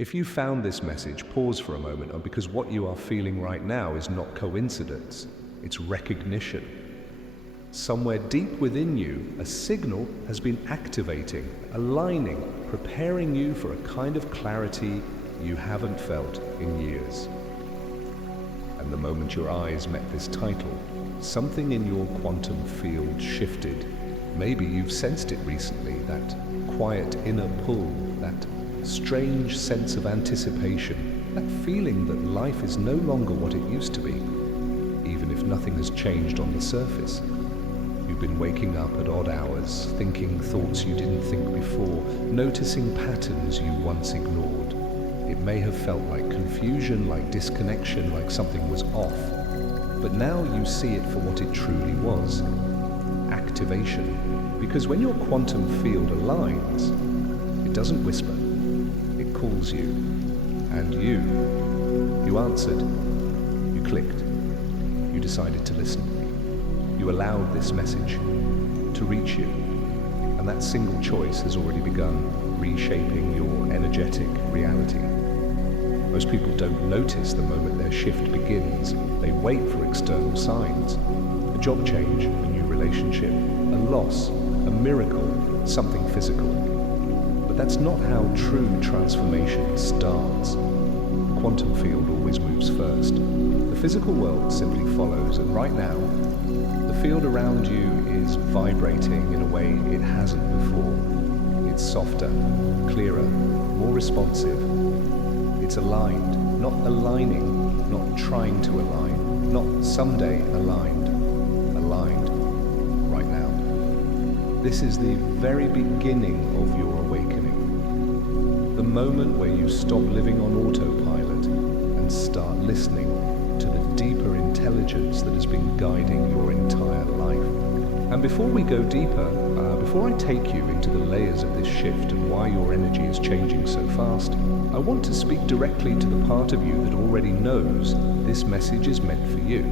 If you found this message, pause for a moment, because what you are feeling right now is not coincidence, it's recognition. Somewhere deep within you, a signal has been activating, aligning, preparing you for a kind of clarity you haven't felt in years. And the moment your eyes met this title, something in your quantum field shifted. Maybe you've sensed it recently, that quiet inner pull, that strange sense of anticipation, that feeling that life is no longer what it used to be, even if nothing has changed on the surface. You've been waking up at odd hours, thinking thoughts you didn't think before, noticing patterns you once ignored. It may have felt like confusion, like disconnection, like something was off. But now you see it for what it truly was. Activation. Because when your quantum field aligns, it doesn't whisper. It calls you. And you answered. You clicked. You decided to listen. You allowed this message to reach you. And that single choice has already begun reshaping your energetic reality. Most people don't notice the moment their shift begins. They wait for external signs. A job change, a new relationship, a loss, a miracle, something physical. But that's not how true transformation starts. The quantum field always moves first. The physical world simply follows, and right now, the field around you is vibrating in a way it hasn't before. It's softer, clearer, more responsive. It's aligned, not aligning, not trying to align, not someday aligned right now. This is the very beginning of your awakening. The moment where you stop living on autopilot and start listening to the deeper intelligence that has been guiding your entire life. And before we go deeper, before I take you into the layers of this shift and why your energy is changing so fast, I want to speak directly to the part of you that already knows this message is meant for you.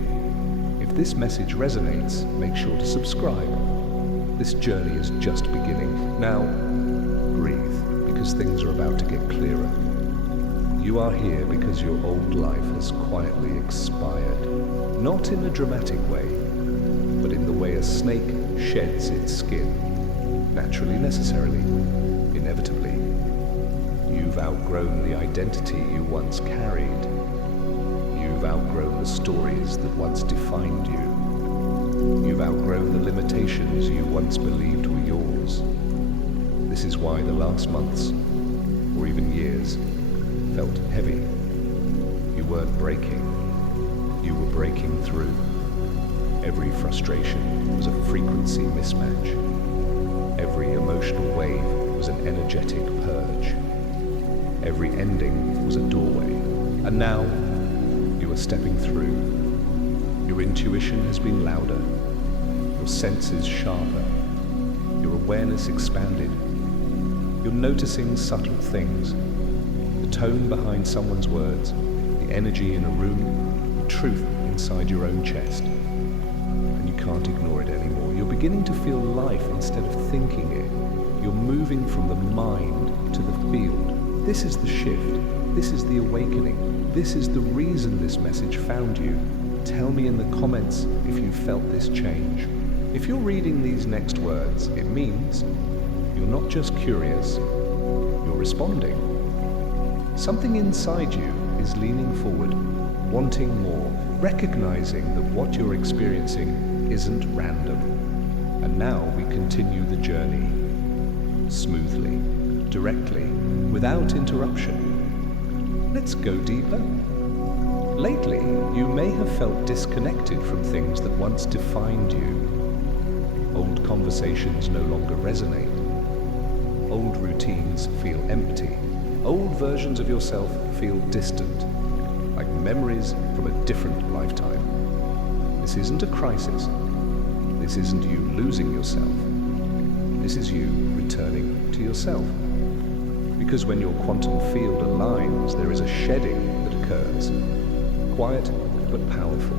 If this message resonates, make sure to subscribe. This journey is just beginning. Now, breathe, because things are about to get clearer. You are here because your old life has quietly expired. Not in a dramatic way, but in the way a snake sheds its skin. Naturally, necessarily, inevitably. You've outgrown the identity you once carried. You've outgrown the stories that once defined you. You've outgrown the limitations you once believed were yours. This is why the last months, or even years, felt heavy. You weren't breaking. You were breaking through. Every frustration was a frequency mismatch. Every emotional wave was an energetic purge. Every ending was a doorway. And now, you are stepping through. Your intuition has been louder. Your senses sharper. Your awareness expanded. You're noticing subtle things. The tone behind someone's words, the energy in a room, the truth inside your own chest. And you can't ignore it anymore. You're beginning to feel life instead of thinking it. You're moving from the mind to the field. This is the shift. This is the awakening. This is the reason this message found you. Tell me in the comments if you felt this change. If you're reading these next words, it means you're not just curious, you're responding. Something inside you is leaning forward, wanting more, recognizing that what you're experiencing isn't random. And now we continue the journey, smoothly, directly, without interruption. Let's go deeper. Lately, you may have felt disconnected from things that once defined you. Old conversations no longer resonate. Old routines feel empty. Old versions of yourself feel distant, like memories from a different lifetime. This isn't a crisis. This isn't you losing yourself. This is you returning to yourself. Because when your quantum field aligns, there is a shedding that occurs. Quiet but powerful.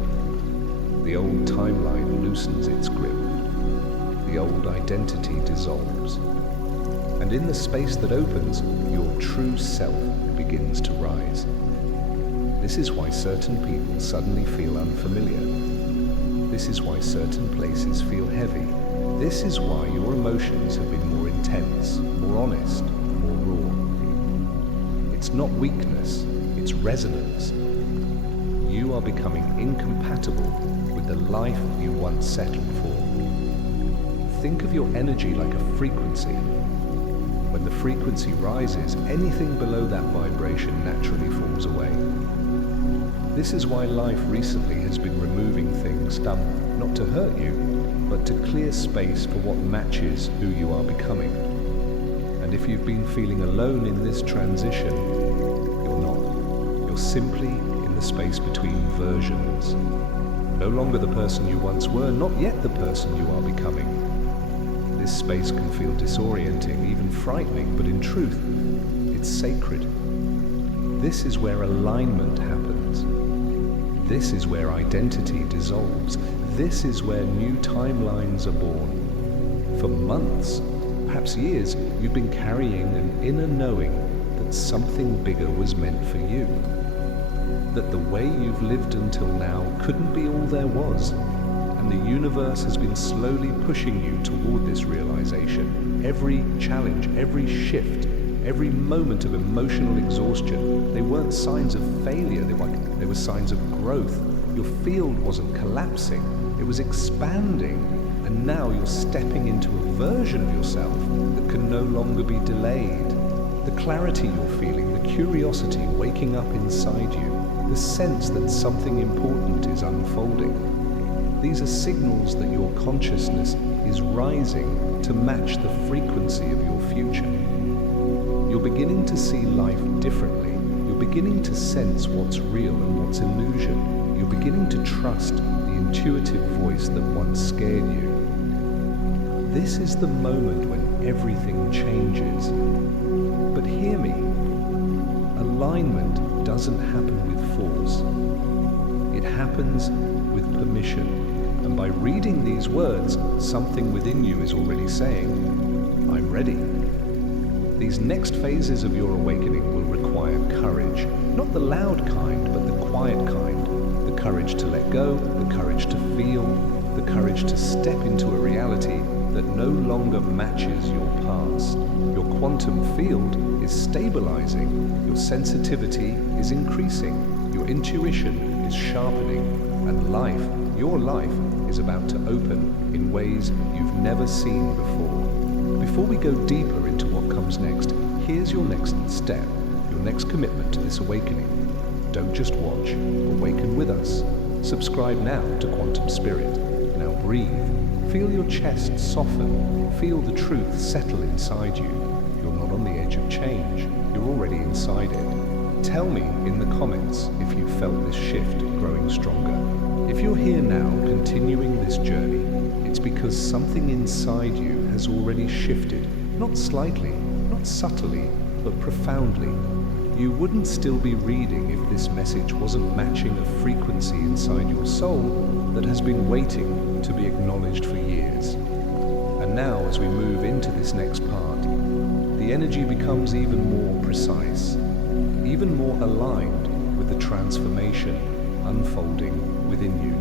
The old timeline loosens its grip. The old identity dissolves. And in the space that opens, your true self begins. begins to rise. This is why certain people suddenly feel unfamiliar. This is why certain places feel heavy. This is why your emotions have been more intense, more honest, more raw. It's not weakness, it's resonance. You are becoming incompatible with the life you once settled for. Think of your energy like a frequency. When the frequency rises, anything below that vibration naturally falls away. This is why life recently has been removing things done not to hurt you, but to clear space for what matches who you are becoming. And if you've been feeling alone in this transition, you're not. You're simply in the space between versions. No longer the person you once were, not yet the person you are becoming. This space can feel disorienting, even frightening, but in truth, it's sacred. This is where alignment happens. This is where identity dissolves. This is where new timelines are born. For months, perhaps years, you've been carrying an inner knowing that something bigger was meant for you. That the way you've lived until now couldn't be all there was. And the universe has been slowly pushing you toward this realization. Every challenge, every shift, every moment of emotional exhaustion, they weren't signs of failure, they were signs of growth. Your field wasn't collapsing, it was expanding. And now you're stepping into a version of yourself that can no longer be delayed. The clarity you're feeling, the curiosity waking up inside you, the sense that something important is unfolding. These are signals that your consciousness is rising to match the frequency of your future. You're beginning to see life differently. You're beginning to sense what's real and what's illusion. You're beginning to trust the intuitive voice that once scared you. This is the moment when everything changes. But hear me, alignment doesn't happen with force. It happens with permission. And by reading these words, something within you is already saying, I'm ready. These next phases of your awakening will require courage, not the loud kind, but the quiet kind. The courage to let go, the courage to feel, the courage to step into a reality that no longer matches your past. Your quantum field is stabilizing, your sensitivity is increasing, your intuition is sharpening, and life, your life, is about to open in ways you've never seen before. Before we go deeper into what comes next, here's your next step, your next commitment to this awakening. Don't just watch, awaken with us. Subscribe now to Quantum Spirit. Now breathe. Feel your chest soften. Feel the truth settle inside you. You're not on the edge of change. You're already inside it. Tell me in the comments if you felt this shift growing stronger. If you're here now continuing this journey, it's because something inside you has already shifted. Not slightly, not subtly, but profoundly. You wouldn't still be reading if this message wasn't matching a frequency inside your soul that has been waiting to be acknowledged for years. And now, as we move into this next part, the energy becomes even more precise, even more aligned with the transformation unfolding within you.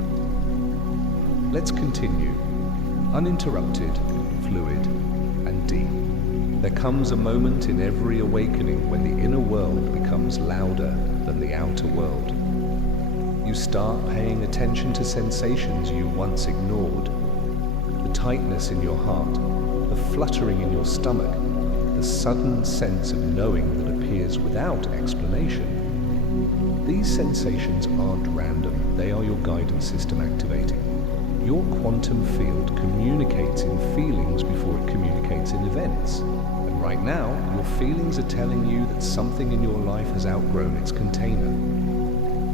Let's continue, uninterrupted, fluid, and deep. There comes a moment in every awakening when the inner world becomes louder than the outer world. You start paying attention to sensations you once ignored. The tightness in your heart, the fluttering in your stomach, the sudden sense of knowing that appears without explanation. These sensations aren't random, they are your guidance system activating. Your quantum field communicates in feelings before it communicates in events. And right now, your feelings are telling you that something in your life has outgrown its container.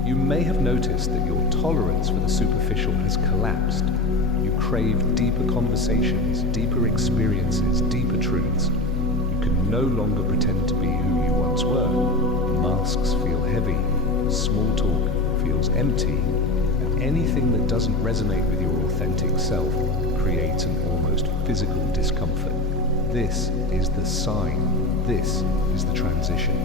You may have noticed that your tolerance for the superficial has collapsed. You crave deeper conversations, deeper experiences, deeper truths. You can no longer pretend to be who you once were. Masks feel heavy. Small talk feels empty, and anything that doesn't resonate with your authentic self creates an almost physical discomfort. This is the sign. This is the transition.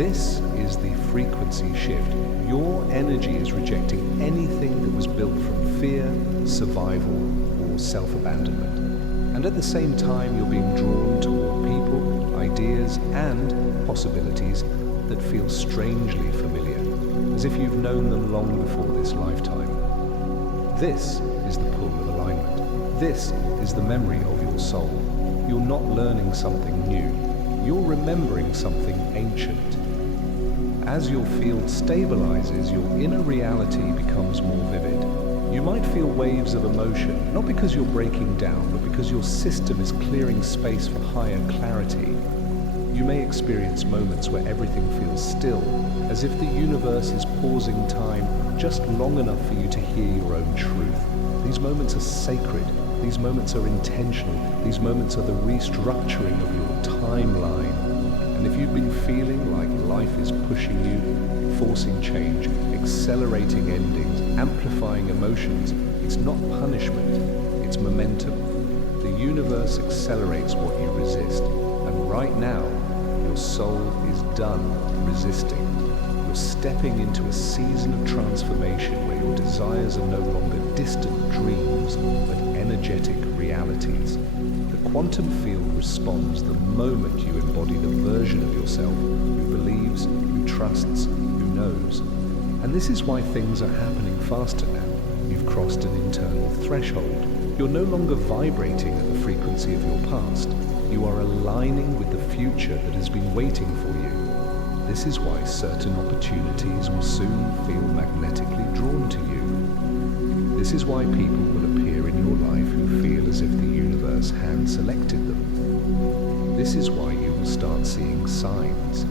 This is the frequency shift. Your energy is rejecting anything that was built from fear, survival, or self-abandonment. And at the same time, you're being drawn toward people, ideas, and possibilities that feel strangely familiar, as if you've known them long before this lifetime. This is the pull of alignment. This is the memory of your soul. You're not learning something new. You're remembering something ancient. As your field stabilizes, your inner reality becomes more vivid. You might feel waves of emotion, not because you're breaking down, but because your system is clearing space for higher clarity. You may experience moments where everything feels still, as if the universe is pausing time just long enough for you to hear your own truth. These moments are sacred. These moments are intentional. These moments are the restructuring of your timeline. And if you've been feeling like life is pushing you, forcing change, accelerating endings, amplifying emotions, it's not punishment, it's momentum. The universe accelerates what you resist. And right now, your soul is done resisting. You're stepping into a season of transformation where your desires are no longer distant dreams, but energetic realities. The quantum field responds the moment you embody the version of yourself who believes, who trusts, who knows. And this is why things are happening faster now. You've crossed an internal threshold. You're no longer vibrating at the frequency of your past. You are aligning with the future that has been waiting for you. This is why certain opportunities will soon feel magnetically drawn to you. This is why people will appear in your life who feel as if the universe hand-selected them. This is why you will start seeing signs,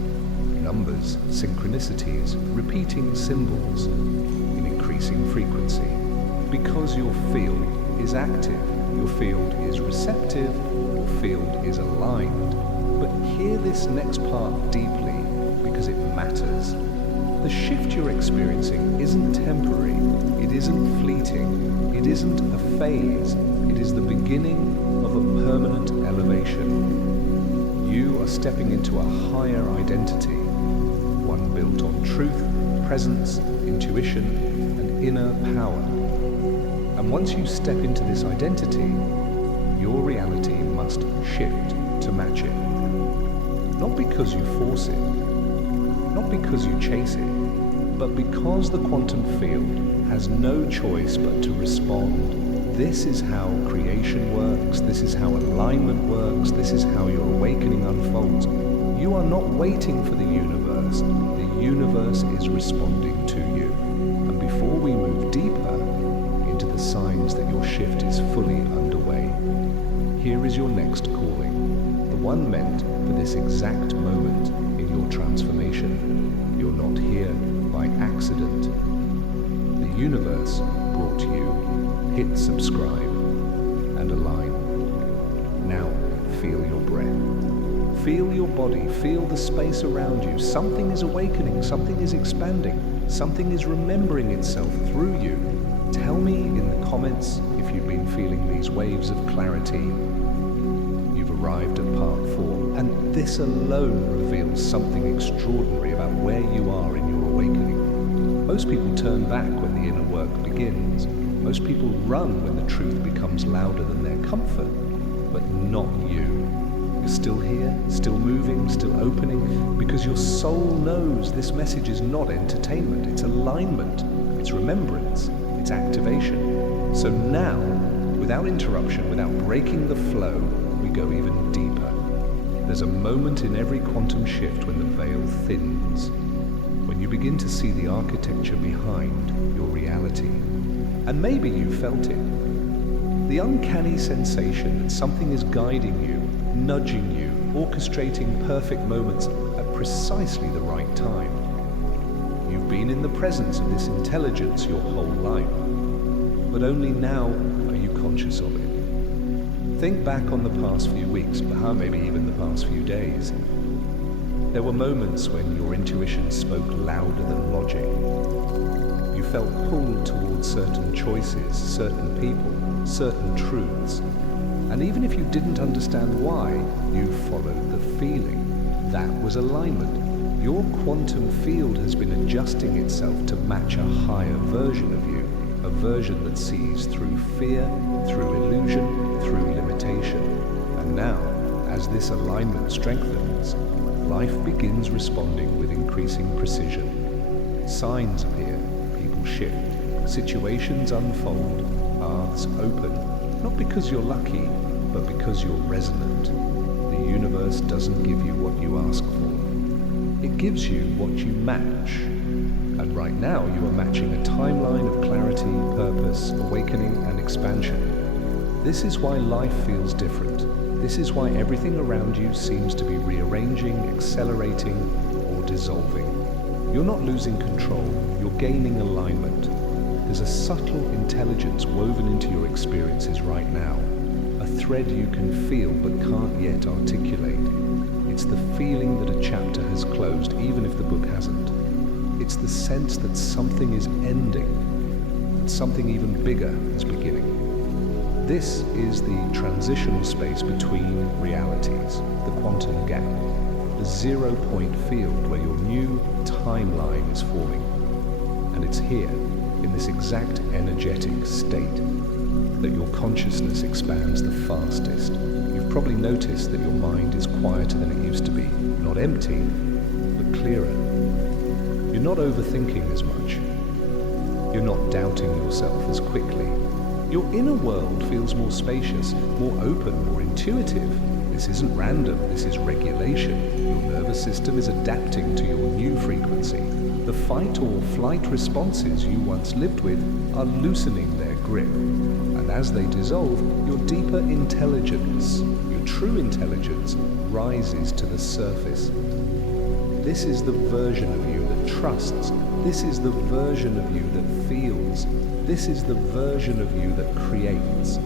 numbers, synchronicities, repeating symbols in increasing frequency. Because your field is active, your field is receptive, your field is aligned. But hear this next part deeply because it matters. The shift you're experiencing isn't temporary, it isn't fleeting, it isn't a phase, it is the beginning of a permanent elevation. You are stepping into a higher identity, one built on truth, presence, intuition, and inner power. And once you step into this identity, your reality must shift to match it. Not because you force it, not because you chase it, but because the quantum field has no choice but to respond. This is how creation works, this is how alignment works, this is how your awakening unfolds. You are not waiting for the universe is responding to you. And before we move deeper into the signs that your shift is fully underway, here is your next calling, the one meant for this exact moment in your transformation. You're not here by accident. The universe brought you. Hit subscribe and align. Now feel your breath. Feel your body. Feel the space around you. Something is awakening. Something is expanding. Something is remembering itself through you. Tell me in the comments if you've been feeling these waves of clarity. You've arrived at part 4, and this alone reveals something extraordinary about where you are in your awakening. Most people turn back when the inner work begins. Most people run when the truth becomes louder than their comfort, but not you. You're still here, still moving, still opening, because your soul knows this message is not entertainment, it's alignment, it's remembrance, it's activation. So now, without interruption, without breaking the flow, we go even deeper. There's a moment in every quantum shift when the veil thins, when you begin to see the architecture behind your reality. And maybe you felt it. The uncanny sensation that something is guiding you, nudging you, orchestrating perfect moments at precisely the right time. You've been in the presence of this intelligence your whole life, but only now are you conscious of it. Think back on the past few weeks, maybe even the past few days. There were moments when your intuition spoke louder than logic. You felt pulled towards certain choices, certain people, certain truths. And even if you didn't understand why, you followed the feeling. That was alignment. Your quantum field has been adjusting itself to match a higher version of you, a version that sees through fear, through illusion, through limitation. And now, as this alignment strengthens, life begins responding with increasing precision. Signs appear, people shift, situations unfold, paths open, not because you're lucky, but because you're resonant. The universe doesn't give you what you ask for. It gives you what you match. And right now you are matching a timeline of clarity, purpose, awakening, and expansion. This is why life feels different. This is why everything around you seems to be rearranging, accelerating, or dissolving. You're not losing control, you're gaining alignment. There's a subtle intelligence woven into your experiences right now, a thread you can feel but can't yet articulate. It's the feeling that a chapter has closed, even if the book hasn't. It's the sense that something is ending, that something even bigger is beginning. This is the transitional space between realities, the quantum gap, the zero-point field where your new timeline is forming. And it's here, in this exact energetic state, that your consciousness expands the fastest. You've probably noticed that your mind is quieter than it used to be, not empty, but clearer. You're not overthinking as much. You're not doubting yourself as quickly. Your inner world feels more spacious, more open, more intuitive. This isn't random, this is regulation. Your nervous system is adapting to your new frequency. The fight or flight responses you once lived with are loosening their grip. And as they dissolve, your deeper intelligence, your true intelligence, rises to the surface. This is the version of you that trusts. This is the version of you that feels. This is the version of you that creates.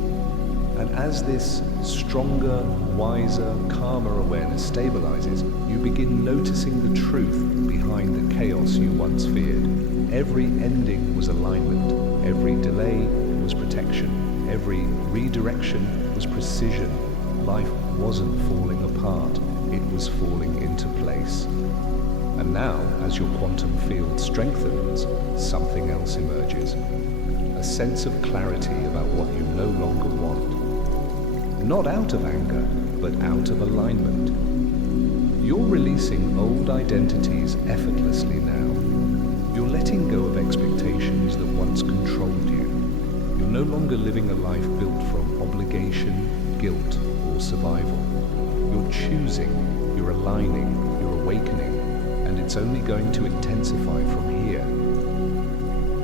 And as this stronger, wiser, calmer awareness stabilizes, you begin noticing the truth behind the chaos you once feared. Every ending was alignment. Every delay was protection. Every redirection was precision. Life wasn't falling apart. It was falling into place. And now, as your quantum field strengthens, something else emerges. A sense of clarity about what you no longer want. Not out of anger, but out of alignment. You're releasing old identities effortlessly now. You're letting go of expectations that once controlled you. You're no longer living a life built from obligation, guilt, or survival. You're choosing, you're aligning, you're awakening, and it's only going to intensify from here.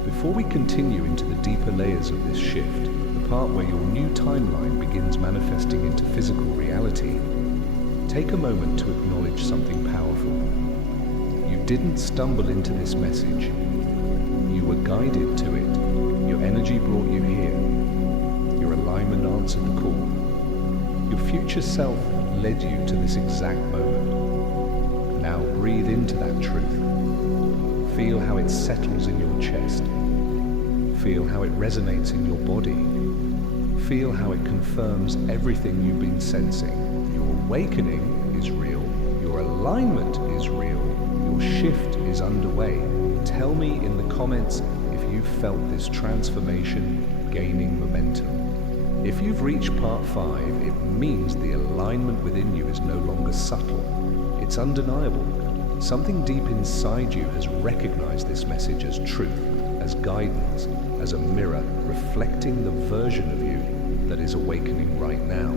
Before we continue into the deeper layers of this shift, the part where your new timeline begins manifesting into physical reality, take a moment to acknowledge something powerful. You didn't stumble into this message. You were guided to it. Your energy brought you here. Your alignment answered the call. Your future self led you to this exact moment. Now breathe into that truth. Feel how it settles in your chest. Feel how it resonates in your body. Feel how it confirms everything you've been sensing. Your awakening is real. Your alignment is real. Your shift is underway. Tell me in the comments if you've felt this transformation gaining momentum. If you've reached part 5, it means the alignment within you is no longer subtle. It's undeniable. Something deep inside you has recognized this message as truth, as guidance, as a mirror reflecting the version of you that is awakening right now.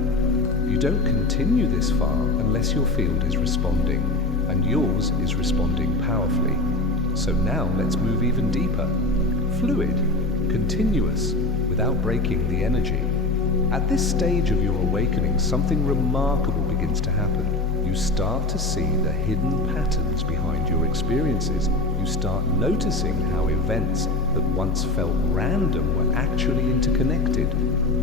You don't continue this far unless your field is responding, and yours is responding powerfully. So now let's move even deeper. Fluid, continuous, without breaking the energy. At this stage of your awakening, something remarkable begins to happen. You start to see the hidden patterns behind your experiences. You start noticing how events that once felt random were actually interconnected,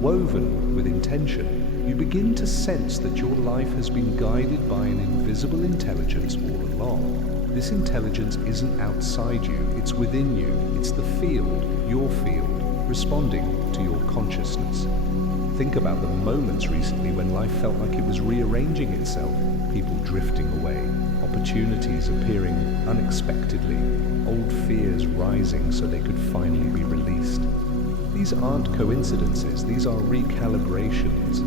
woven with intention. You begin to sense that your life has been guided by an invisible intelligence all along. This intelligence isn't outside you, it's within you. It's the field, your field, responding to your consciousness. Think about the moments recently when life felt like it was rearranging itself. People drifting away, opportunities appearing unexpectedly, old fears rising so they could finally be released. These aren't coincidences, these are recalibrations.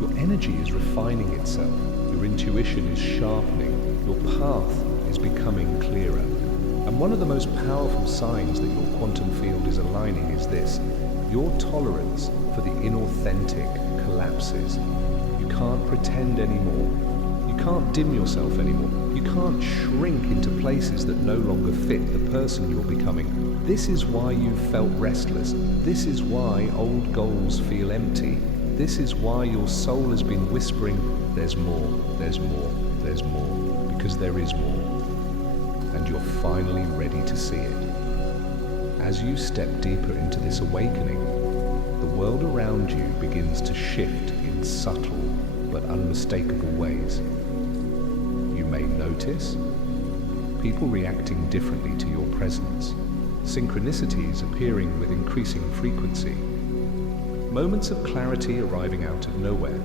Your energy is refining itself, your intuition is sharpening, your path is becoming clearer. And one of the most powerful signs that your quantum field is aligning is this: your tolerance for the inauthentic collapses. You can't pretend anymore. You can't dim yourself anymore. You can't shrink into places that no longer fit the person you're becoming. This is why you felt restless. This is why old goals feel empty. This is why your soul has been whispering, there's more, there's more, there's more, because there is more. And you're finally ready to see it. As you step deeper into this awakening, the world around you begins to shift in subtle but unmistakable ways. You may notice people reacting differently to your presence, synchronicities appearing with increasing frequency, moments of clarity arriving out of nowhere,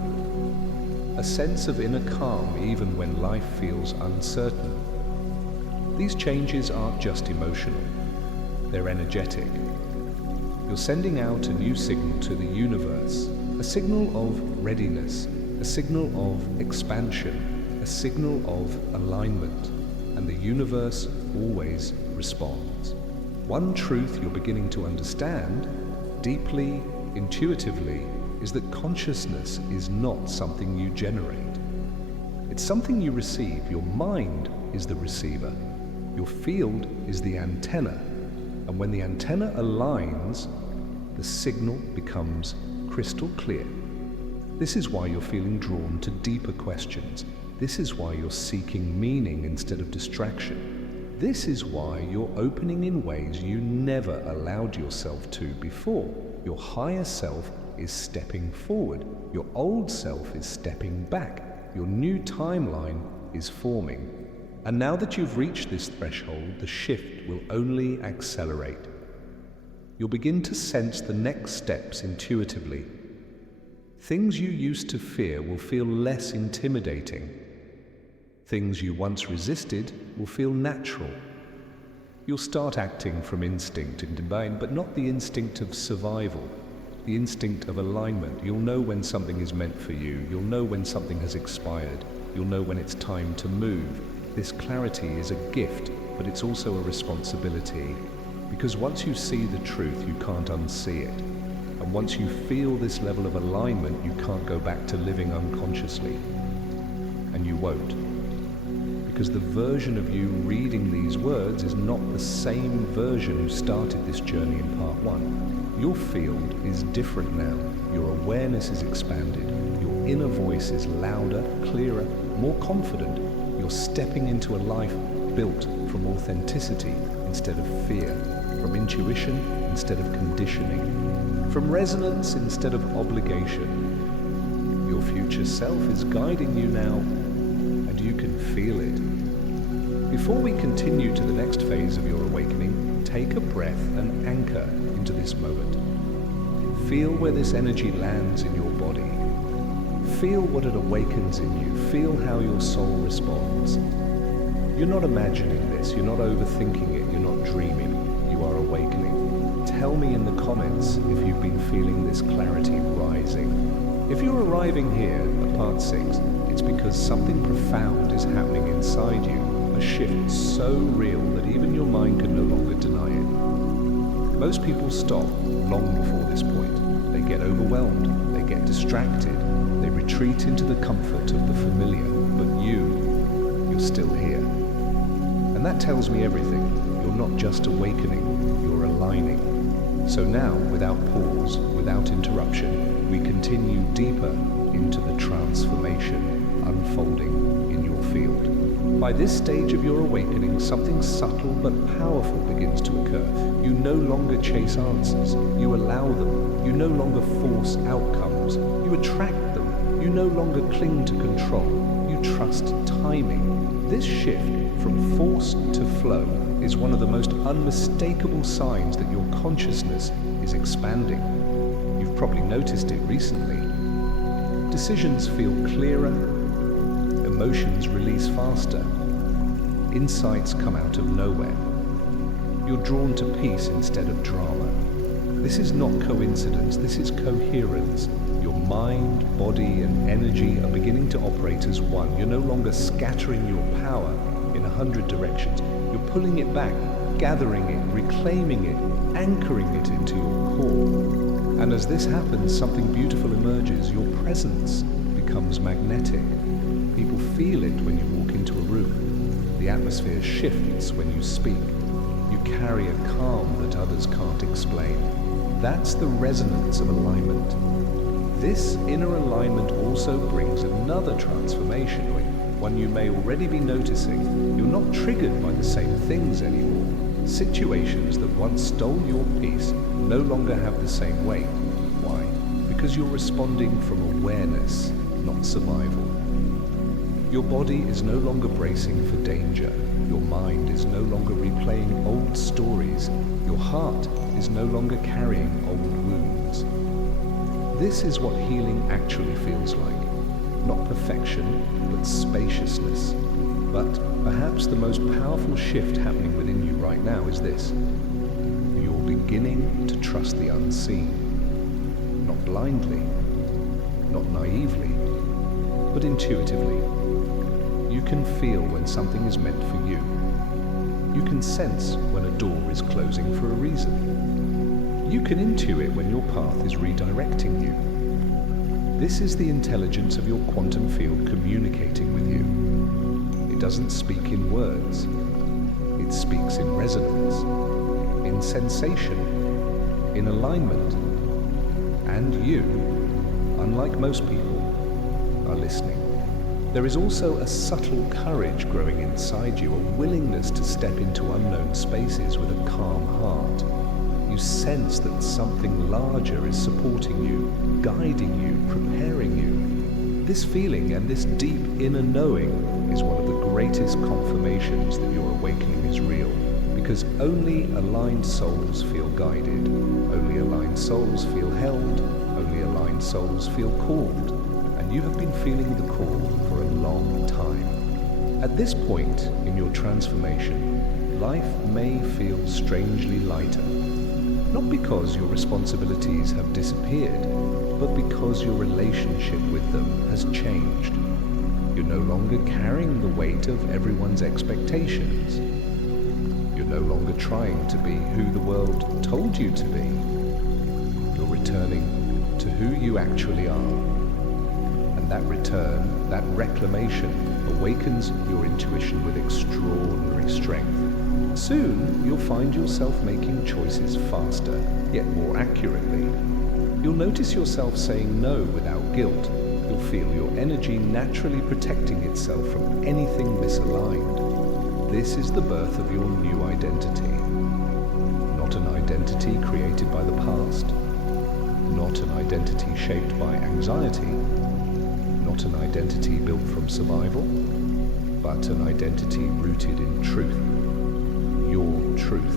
a sense of inner calm even when life feels uncertain. These changes aren't just emotional, they're energetic. You're sending out a new signal to the universe, a signal of readiness, a signal of expansion, a signal of alignment, and the universe always responds. One truth you're beginning to understand, deeply, intuitively, is that consciousness is not something you generate. It's something you receive. Your mind is the receiver. Your field is the antenna, and when the antenna aligns, the signal becomes crystal clear. This is why you're feeling drawn to deeper questions. This is why you're seeking meaning instead of distraction. This is why you're opening in ways you never allowed yourself to before. Your higher self is stepping forward. Your old self is stepping back. Your new timeline is forming. And now that you've reached this threshold, the shift will only accelerate. You'll begin to sense the next steps intuitively. Things you used to fear will feel less intimidating. Things you once resisted will feel natural. You'll start acting from instinct in divine, but not the instinct of survival, the instinct of alignment. You'll know when something is meant for you. You'll know when something has expired. You'll know when it's time to move. This clarity is a gift, but it's also a responsibility. Because once you see the truth, you can't unsee it. And once you feel this level of alignment, you can't go back to living unconsciously. And you won't. Because the version of you reading these words is not the same version who started this journey in part one. Your field is different now. Your awareness is expanded. Your inner voice is louder, clearer, more confident. You're stepping into a life built from authenticity instead of fear, from intuition instead of conditioning, from resonance instead of obligation. Your future self is guiding you now, and you can feel it. Before we continue to the next phase of your awakening, take a breath and anchor into this moment. Feel where this energy lands in your body. Feel what it awakens in you. Feel how your soul responds. You're not imagining this. You're not overthinking it. You're not dreaming. You are awakening. Tell me in the comments if you've been feeling this clarity rising. If you're arriving here at part 6, it's because something profound is happening inside you. A shift so real that even your mind can no longer deny it. Most people stop long before this point. They get overwhelmed. They get distracted. They retreat into the comfort of the familiar, but you're still here. And that tells me everything. You're not just awakening, you're aligning. So now, without pause, without interruption, we continue deeper into the transformation unfolding in your field. By this stage of your awakening, something subtle but powerful begins to occur. You no longer chase answers, you allow them. You no longer force outcomes, you attract them. You no longer cling to control, you trust timing. This shift from force to flow is one of the most unmistakable signs that your consciousness is expanding. You've probably noticed it recently. Decisions feel clearer, emotions release faster, Insights come out of nowhere. You're drawn to peace instead of drama. This is not coincidence, this is coherence. Your mind, body, and energy are beginning to operate as one. You're no longer scattering your power in 100 directions. You're pulling it back, gathering it, reclaiming it, anchoring it into your core. And as this happens, something beautiful emerges. Your presence becomes magnetic. People feel it when you walk into a room. The atmosphere shifts when you speak. You carry a calm that others can't explain. That's the resonance of alignment. This inner alignment also brings another transformation, one you may already be noticing. You're not triggered by the same things anymore. Situations that once stole your peace no longer have the same weight. Why? Because you're responding from awareness, not survival. Your body is no longer bracing for danger. Your mind is no longer replaying old stories. Your heart is no longer carrying old wounds. This is what healing actually feels like. Not perfection, but spaciousness. But perhaps the most powerful shift happening within you right now is this. You're beginning to trust the unseen. Not blindly, not naively, but intuitively. You can feel when something is meant for you. You can sense when a door is closing for a reason. You can intuit when your path is redirecting you. This is the intelligence of your quantum field communicating with you. It doesn't speak in words. It speaks in resonance, in sensation, in alignment. And you, unlike most people, are listening. There is also a subtle courage growing inside you, a willingness to step into unknown spaces with a calm heart. You sense that something larger is supporting you, guiding you, preparing you. This feeling and this deep inner knowing is one of the greatest confirmations that your awakening is real, because only aligned souls feel guided, only aligned souls feel held, only aligned souls feel called. And you have been feeling the call for a long time. At this point in your transformation, life may feel strangely lighter. Not because your responsibilities have disappeared, but because your relationship with them has changed. You're no longer carrying the weight of everyone's expectations. You're no longer trying to be who the world told you to be. You're returning to who you actually are. That return, that reclamation, awakens your intuition with extraordinary strength. Soon, you'll find yourself making choices faster, yet more accurately. You'll notice yourself saying no without guilt. You'll feel your energy naturally protecting itself from anything misaligned. This is the birth of your new identity. Not an identity created by the past. Not an identity shaped by anxiety. Not an identity built from survival, but an identity rooted in truth, your truth.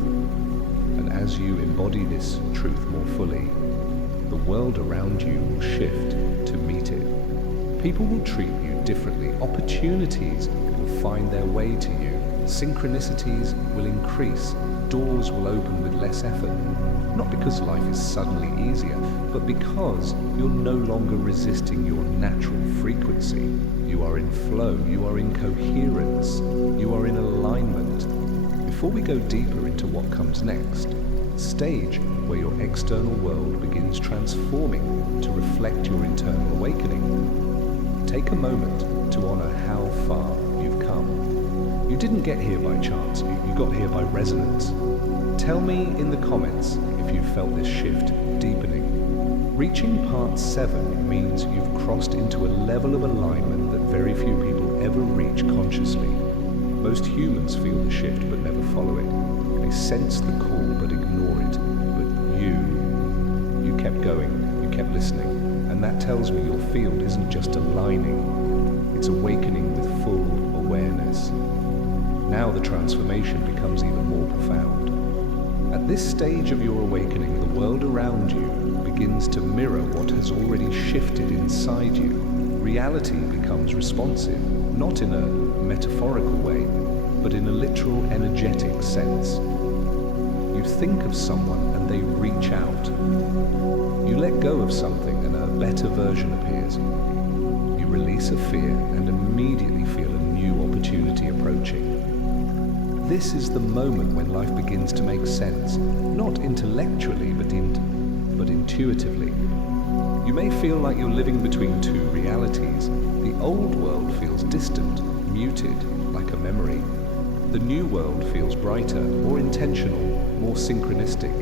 And as you embody this truth more fully, the world around you will shift to meet it. People will treat you differently. Opportunities will find their way to you. Synchronicities will increase. Doors will open with less effort. Not because life is suddenly easier, but because you're no longer resisting your natural frequency. You are in flow, you are in coherence, you are in alignment. Before we go deeper into what comes next, stage where your external world begins transforming to reflect your internal awakening. Take a moment to honor how far you've come. You didn't get here by chance, you got here by resonance. Tell me in the comments if you felt this shift deepening. Reaching part 7 means you've crossed into a level of alignment that very few people ever reach consciously. Most humans feel the shift but never follow it. They sense the call but ignore it. But you kept going, you kept listening, and that tells me your field isn't just aligning, it's awakening with full awareness. Now the transformation becomes even more profound. At this stage of your awakening, the world around you begins to mirror what has already shifted inside you. Reality becomes responsive, not in a metaphorical way, but in a literal energetic sense. You think of someone and they reach out. You let go of something and a better version appears. You release a fear and immediately feel a new opportunity approaching. This is the moment when life begins to make sense, not intellectually, but intuitively. You may feel like you're living between two realities. The old world feels distant, muted, like a memory. The new world feels brighter, more intentional, more synchronistic.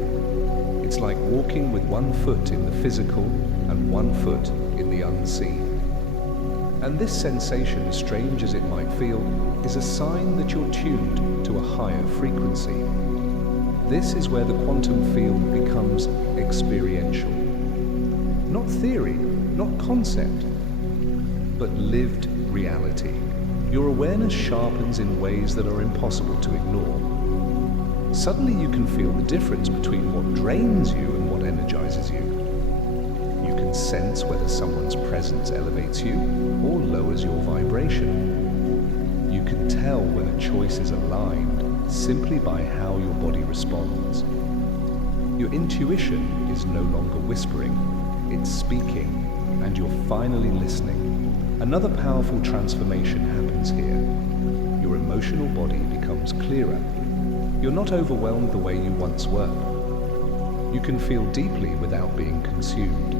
It's like walking with one foot in the physical and one foot in the unseen. And this sensation, as strange as it might feel, is a sign that you're tuned to a higher frequency. This is where the quantum field becomes experiential. Not theory, not concept, but lived reality. Your awareness sharpens in ways that are impossible to ignore. Suddenly you can feel the difference between what drains you and what energizes you. You can sense whether someone's presence elevates you or lowers your vibration. You can tell when a choice is aligned simply by how your body responds. Your intuition is no longer whispering, it's speaking, and you're finally listening. Another powerful transformation happens here. Your emotional body becomes clearer. You're not overwhelmed the way you once were. You can feel deeply without being consumed.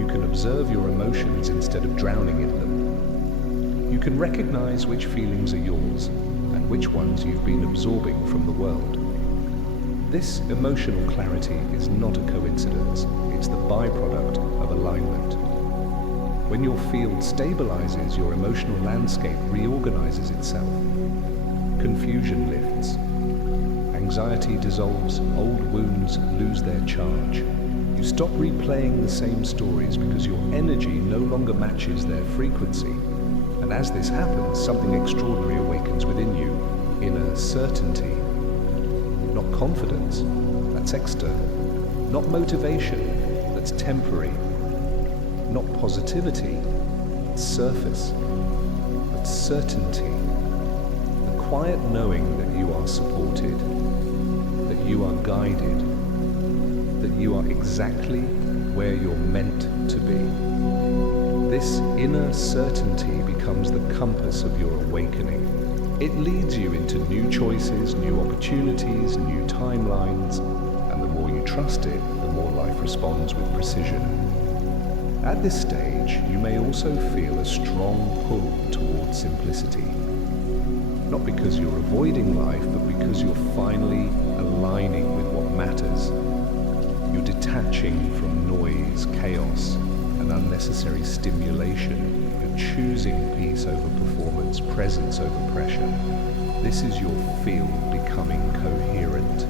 You can observe your emotions instead of drowning in them. You can recognize which feelings are yours and which ones you've been absorbing from the world. This emotional clarity is not a coincidence. It's the byproduct of alignment. When your field stabilizes, your emotional landscape reorganizes itself. Confusion lifts. Anxiety dissolves. Old wounds lose their charge. You stop replaying the same stories because your energy no longer matches their frequency. And as this happens, something extraordinary awakens within you. Inner certainty. Not confidence, that's external. Not motivation, that's temporary. Not positivity, that's surface. But certainty. The quiet knowing that you are supported, that you are guided, that you are exactly where you're meant to be. This inner certainty becomes the compass of your awakening. It leads you into new choices, new opportunities, new timelines, and the more you trust it, the more life responds with precision. At this stage, you may also feel a strong pull towards simplicity. Not because you're avoiding life, but because you're finally aligning with what matters. You're detaching from noise, chaos, and unnecessary stimulation. You're choosing peace over performance, presence over pressure. This is your field becoming coherent.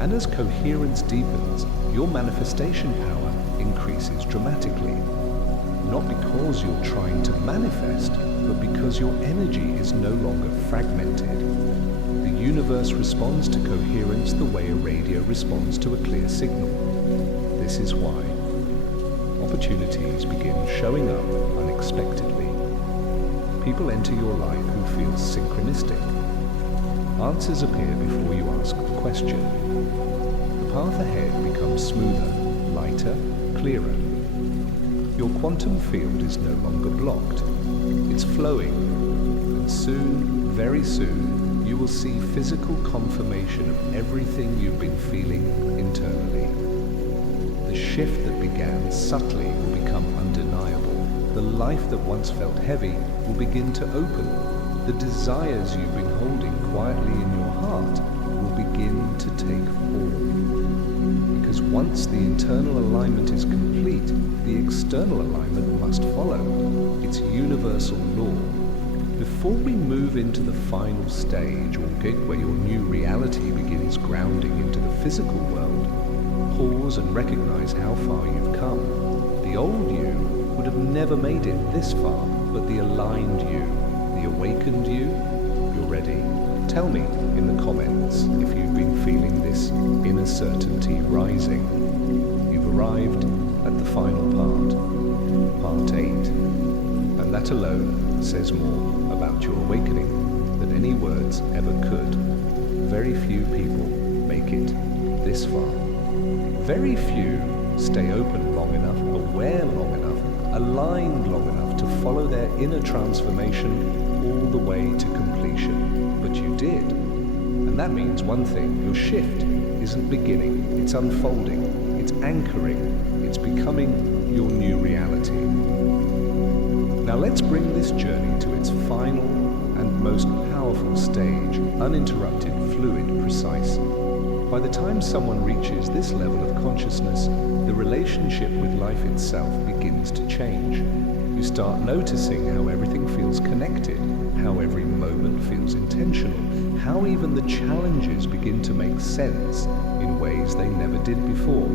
And as coherence deepens, your manifestation power increases dramatically. Not because you're trying to manifest, but because your energy is no longer fragmented. The universe responds to coherence the way a radio responds to a clear signal. This is why opportunities begin showing up unexpectedly. People enter your life who feel synchronistic. Answers appear before you ask the question. The path ahead becomes smoother, lighter, clearer. Your quantum field is no longer blocked. It's flowing, and soon, very soon, you will see physical confirmation of everything you've been feeling internally. The shift that began subtly will become undeniable. The life that once felt heavy will begin to open. The desires you've been holding quietly in your heart will begin to take form. Because once the internal alignment is complete, the external alignment must follow. It's universal law. Before we move into the final stage, or get where your new reality begins grounding into the physical world, pause and recognize how far you've come. The old you would have never made it this far, but the aligned you, the awakened you, you're ready. Tell me in the comments if you've been feeling this inner certainty rising. You've arrived at the final part 8, and that alone says more about your awakening. than any words ever could. Very few people make it this far. Very few stay open long enough, aware long enough, aligned long enough to follow their inner transformation all the way to completion. But you did. And that means one thing: your shift isn't beginning, it's unfolding, it's anchoring, it's becoming your new reality. Now let's bring this journey to its final and most powerful stage: uninterrupted, fluid, precise. By the time someone reaches this level of consciousness, the relationship with life itself begins to change. You start noticing how everything feels connected, how every moment feels intentional, how even the challenges begin to make sense in ways they never did before.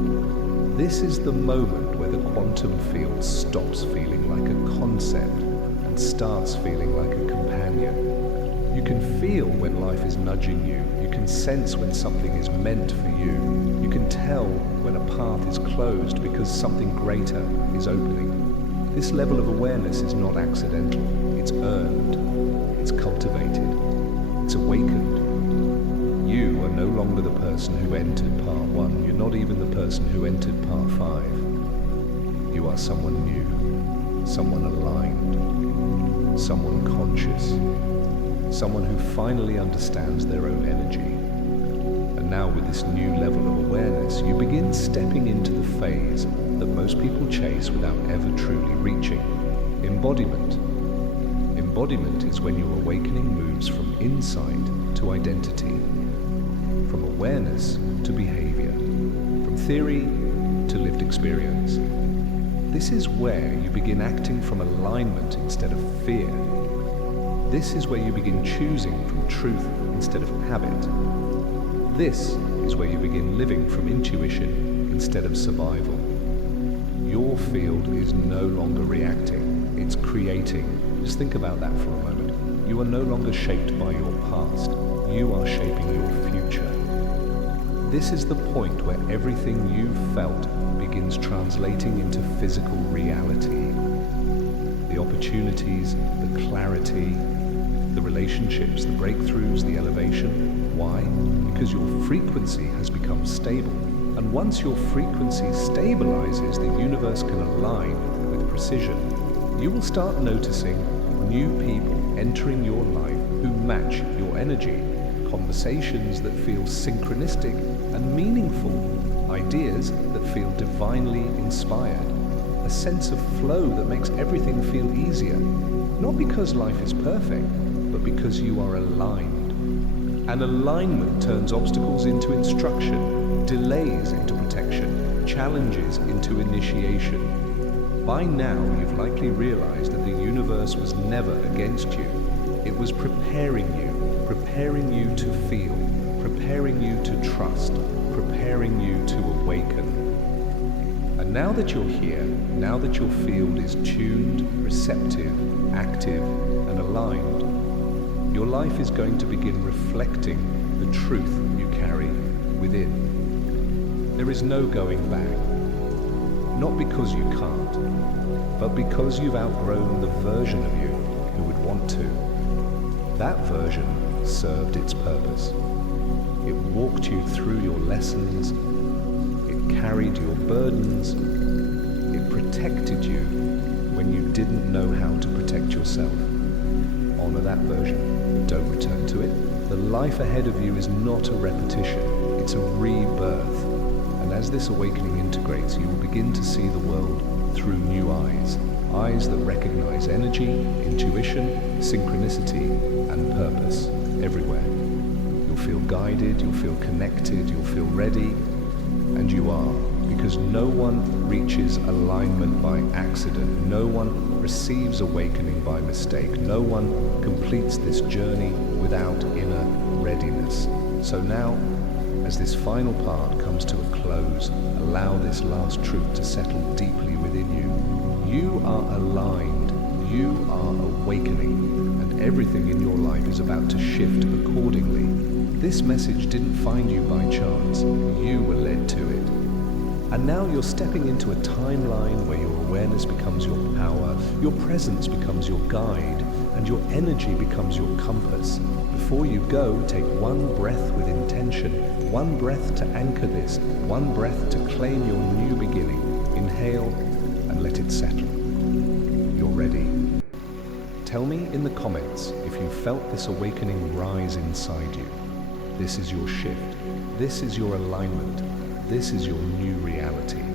This is the moment where the quantum field stops feeling like a concept and starts feeling like a companion. You can feel when life is nudging you. You can sense when something is meant for you. You can tell when a path is closed because something greater is opening. This level of awareness is not accidental. It's earned. It's cultivated. It's awakened. You are no longer the person who entered part 1. You're not even the person who entered part 5. You are someone new, someone aligned, someone conscious, someone who finally understands their own energy. And now with this new level of awareness, you begin stepping into the phase that most people chase without ever truly reaching: embodiment. Embodiment is when your awakening moves from insight to identity, from awareness to behavior, from theory to lived experience. This is where you begin acting from alignment instead of fear. This is where you begin choosing from truth instead of habit. This is where you begin living from intuition instead of survival. Your field is no longer reacting, it's creating. Just think about that for a moment. You are no longer shaped by your past, you are shaping your future. This is the point where everything you've felt begins translating into physical reality. The opportunities, the clarity, the relationships, the breakthroughs, the elevation. Why? Because your frequency has become stable. And once your frequency stabilizes, the universe can align with precision. You will start noticing new people entering your life who match your energy, conversations that feel synchronistic and meaningful, ideas that feel divinely inspired, a sense of flow that makes everything feel easier, not because life is perfect, but because you are aligned. And alignment turns obstacles into instruction, delays into protection, challenges into initiation. By now, you've likely realized that the universe was never against you. It was preparing you to feel, preparing you to trust, preparing you to awaken. And now that you're here, now that your field is tuned, receptive, active, and aligned, your life is going to begin reflecting the truth you carry within. There is no going back. Not because you can't, but because you've outgrown the version of you who would want to. That version served its purpose. It walked you through your lessons, it carried your burdens, it protected you when you didn't know how to protect yourself. Honor that version. Don't return to it. The life ahead of you is not a repetition, it's a rebirth. And as this awakening integrates, you will begin to see the world through new eyes. Eyes that recognize energy, intuition, synchronicity, and purpose everywhere. You'll feel guided, you'll feel connected, you'll feel ready, and you are. Because no one reaches alignment by accident. No one receives awakening by mistake. No one completes this journey without inner readiness. So now, as this final part comes to a close, allow this last truth to settle deeply within you. You are aligned, you are awakening, and everything in your life is about to shift accordingly. This message didn't find you by chance, you were led to it. And now you're stepping into a timeline where your awareness becomes your power, your presence becomes your guide, and your energy becomes your compass. Before you go, take one breath with intention, one breath to anchor this, one breath to claim your new beginning. Inhale and let it settle. You're ready. Tell me in the comments if you felt this awakening rise inside you. This is your shift. This is your alignment. This is your new reality.